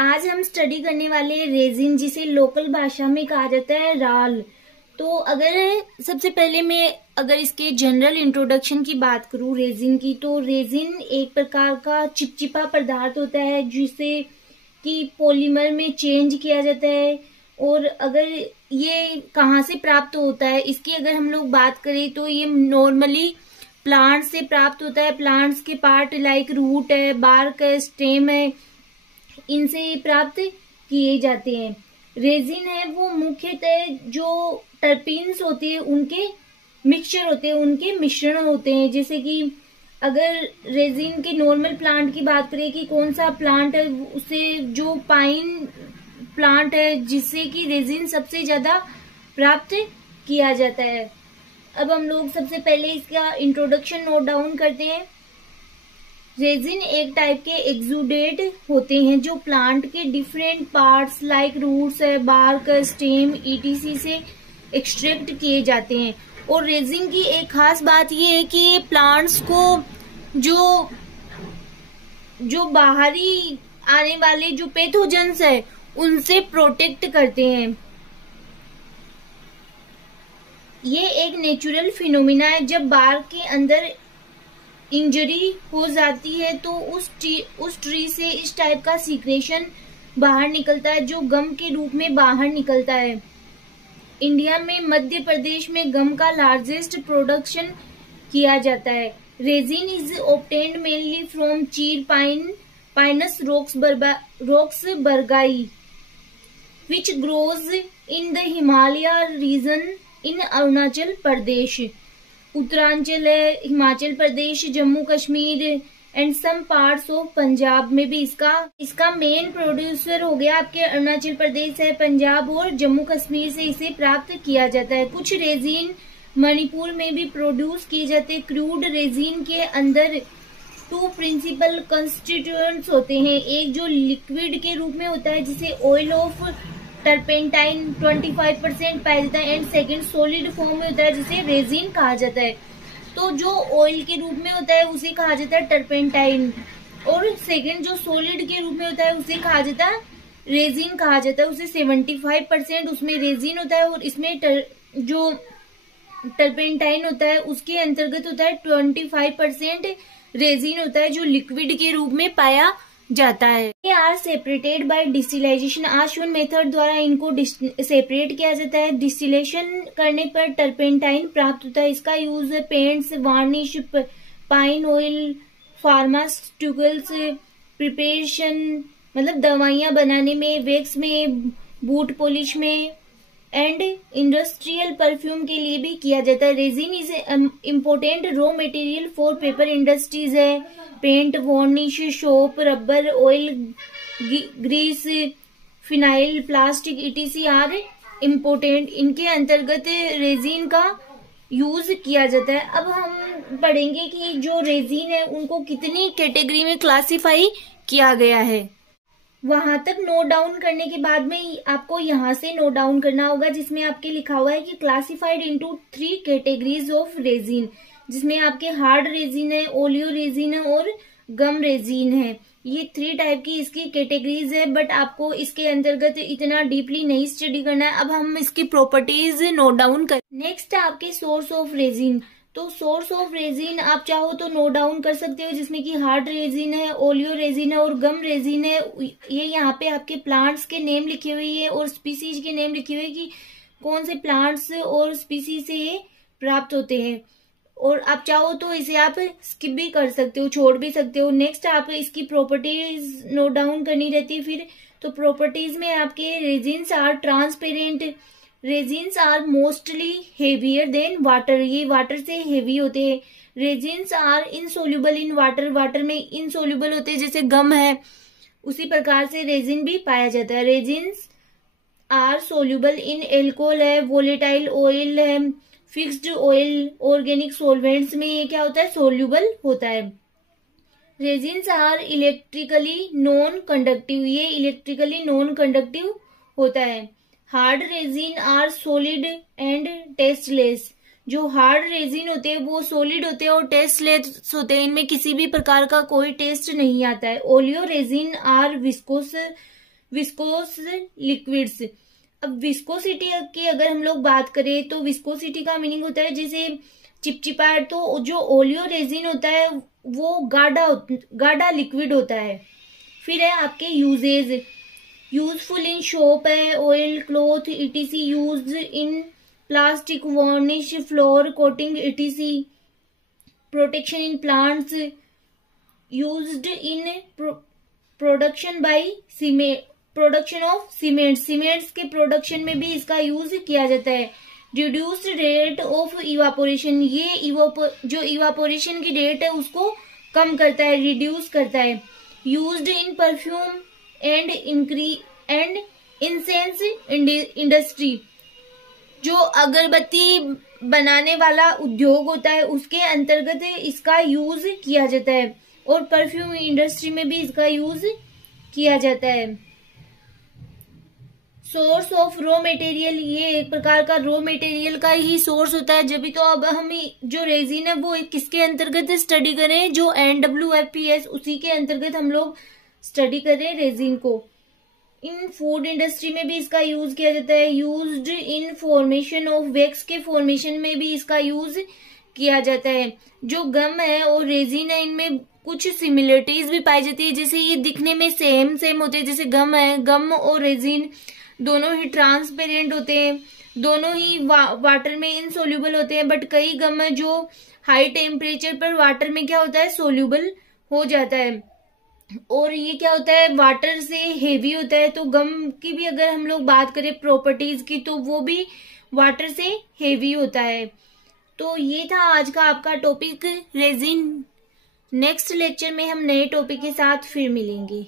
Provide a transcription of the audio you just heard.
आज हम स्टडी करने वाले रेजिन, जिसे लोकल भाषा में कहा जाता है राल। तो अगर सबसे पहले मैं इसके जनरल इंट्रोडक्शन की बात करूं रेजिन की, तो रेजिन एक प्रकार का चिपचिपा पदार्थ होता है जिसे कि पॉलीमर में चेंज किया जाता है। और अगर ये कहाँ से प्राप्त होता है, इसकी अगर हम लोग बात करें तो ये नॉर्मली प्लांट से प्राप्त होता है। प्लांट्स के पार्ट लाइक रूट है, बार्क है, स्टेम है, इनसे प्राप्त किए जाते हैं। रेजिन है वो मुख्यतः जो टर्पीन्स होते हैं उनके मिक्सचर होते हैं, उनके मिश्रण होते हैं। जैसे कि अगर रेजिन के नॉर्मल प्लांट की बात करें कि कौन सा प्लांट है, उसे जो पाइन प्लांट है जिससे कि रेजिन सबसे ज्यादा प्राप्त किया जाता है। अब हम लोग सबसे पहले इसका इंट्रोडक्शन नोट डाउन करते हैं। रेजिन एक टाइप के एक्सुडेट होते हैं जो प्लांट के डिफरेंट पार्ट्स लाइक रूट्स है, बार्क, स्टेम ईटीसी से एक्सट्रैक्ट किए जाते हैं। और रेजिन की एक खास बात यह है कि ये प्लांट्स को जो बाहरी आने वाले जो पैथोजेंस है उनसे प्रोटेक्ट करते हैं। ये एक नेचुरल फिनोमिना है। जब बार्क के अंदर इंजरी हो जाती है तो उस ट्री से इस टाइप का सीक्रेशन बाहर निकलता है जो गम के रूप में बाहर निकलता है। इंडिया में मध्य प्रदेश में गम का लार्जेस्ट प्रोडक्शन किया जाता है। Resin is obtained mainly from chir pine, Pinus roxburghii, which grows in the Himalaya region in Arunachal Pradesh. Uttaranchal है, Himachal Pradesh, Jammu Kashmir and some parts of Punjab में भी इसका मेन प्रोड्यूसर हो गया आपके अरुणाचल प्रदेश है, पंजाब और जम्मू कश्मीर से इसे प्राप्त किया जाता है। कुछ रेजिन मणिपुर में भी प्रोड्यूस किए जाते हैं। क्रूड रेजिन के अंदर 2 प्रिंसिपल कंस्टिट्यूएंट्स होते हैं। एक जो लिक्विड के रूप में होता है जिसे ऑयल ऑफ टर्पेंटाइन 25% पाया जाता है, एंड सेकंड सॉलिड फॉर्म में होता है जिसे रेजिन कहा जाता है। तो जो ऑयल के रूप में होता है उसे कहा जाता है टर्पेंटाइन, और सेकंड जो सॉलिड के रूप में होता है उसे कहा जाता है रेजिन कहा जाता है। उसे 75% उसमें रेजिन होता है और इसमें जो टर्पेंटाइन होता है उसके अंतर्गत होता है 25% रेजिन होता है जो लिक्विड के रूप में पाया जाता है। ये आर सेपरेटेड बाय डिस्टिलाइजेशन। आशवन मेथड द्वारा इनको सेपरेट किया जाता है। डिस्टिलेशन करने पर टर्पेंटाइन प्राप्त होता है। इसका use paints, varnish, pine oil, pharmaceuticals preparation मतलब दवाइयां बनाने में, वैक्स में, बूट पॉलिश में एंड इंडस्ट्रियल परफ्यूम के लिए भी किया जाता है। Resin is important raw material for paper industries है। Paint, varnish, soap, rubber, oil, grease, phenyl, plastic etc are important. इनके अंतर्गत रेजिन का यूज किया जाता है। अब हम पढ़ेंगे कि जो रेजिन है उनको कितनी कैटेगरी में क्लासिफाई किया गया है। वहां तक नोट डाउन करने के बाद में आपको यहाँ से नोट डाउन करना होगा जिसमें आपके लिखा हुआ है कि classified into 3 categories of resin, जिसमें आपके हार्ड रेजिन है, ओलियो रेजिन है और गम रेजिन है। ये 3 टाइप की इसकी कैटेगरीज है, बट आपको इसके अंतर्गत इतना डीपली नहीं स्टडी करना है। अब हम इसकी प्रॉपर्टीज नोट डाउन कर। नेक्स्ट है आपके सोर्स ऑफ रेजिन। तो सोर्स ऑफ रेजिन आप चाहो तो नोट डाउन कर सकते हो, जिसमें कि हार्ड रेजिन है, ओलियो रेजिन है और गम रेजिन है। ये यहाँ पे आपके प्लांट्स के नेम लिखे हुए हैं और स्पीसीज के नेम लिखे हुए हैं कि कौन से प्लांट्स और स्पीसीज से ये प्राप्त होते हैं। और आप चाहो तो इसे आप स्किप भी कर सकते हो, छोड़ भी सकते हो। नेक्स्ट आप इसकी प्रॉपर्टीज नोट डाउन करनी रहती है। फिर तो प्रॉपर्टीज में आपके resins are transparent, resins are mostly heavier than water, ये वाटर से हेवी होते हैं। Resins are insoluble in water, water में इनसोल्यूबल होते हैं, जैसे गम है उसी प्रकार से रेजिन भी पाया जाता है। Resins are soluble in alcohol है, वोलेटाइल ऑयल है, फिक्स्ड ऑयल, ऑर्गेनिक सॉल्वेंट्स में ये क्या होता है सोल्यूबल होता है। Resins are electrically non conductive, ये इलेक्ट्रिकली नॉन कंडक्टिव होता है। Hard resin are solid and tasteless, जो हार्ड रेजिन होते हैं वो सॉलिड होते हैं और टेस्टलेस होते हैं, इनमें किसी भी प्रकार का कोई टेस्ट नहीं आता है। Oleo resin are viscous viscous liquids. अब विस्कोसिटी की अगर हम लोग बात करें तो विस्कोसिटी का मीनिंग होता है जैसे चिपचिपा है, तो जो ओलियो रेजिन होता है वो गाढ़ा लिक्विड होता है। फिर है आपके यूजेज, यूजफुल इन सोप है, oil, cloth etc., use in plastic, varnish, floor coating etc., protection in plants, used in production by cement, production of cements के प्रोडक्शन में भी इसका यूज किया जाता है। रिड्यूस्ड रेट ऑफ इवापोरेशन, ये जो इवापोरेशन की रेट है उसको कम करता है, रिड्यूस करता है। Used in perfume and incense industry, जो अगरबत्ती बनाने वाला उद्योग होता है उसके अंतर्गत इसका यूज किया जाता है, और परफ्यूम इंडस्ट्री में भी इसका यूज किया जाता है। सोर्स ऑफ रॉ मटेरियल, ये एक प्रकार का रॉ मटेरियल का ही सोर्स होता है। जब भी तो अब हम जो रेजिन है वो किसके अंतर्गत स्टडी करें, जो NWFPS उसी के अंतर्गत हम लोग स्टडी करें रेजिन को। इन फूड इंडस्ट्री में भी इसका यूज किया जाता है। Used in formation of wax, के फॉर्मेशन में भी इसका यूज किया जाता है। जो गम है और रेजिन है इनमें कुछ सिमिलरिटीज भी पाई जाती है, जैसे ये दिखने में सेम होते हैं। जैसे गम है, गम और रेजिन दोनों ही ट्रांसपेरेंट होते हैं, दोनों ही वाटर में इनसोल्यूबल होते हैं, बट कई गम है जो हाई टेम्परेचर पर वाटर में क्या होता है, सोल्यूबल हो जाता है, और ये क्या होता है, वाटर से हेवी होता है। तो गम की भी अगर हम लोग बात करें प्रॉपर्टीज की, तो वो भी वाटर से हेवी होता है। तो ये था आज का आपका टॉपिक रेजिन। नेक्स्ट लेक्चर में हम नए टॉपिक के साथ फिर मिलेंगे।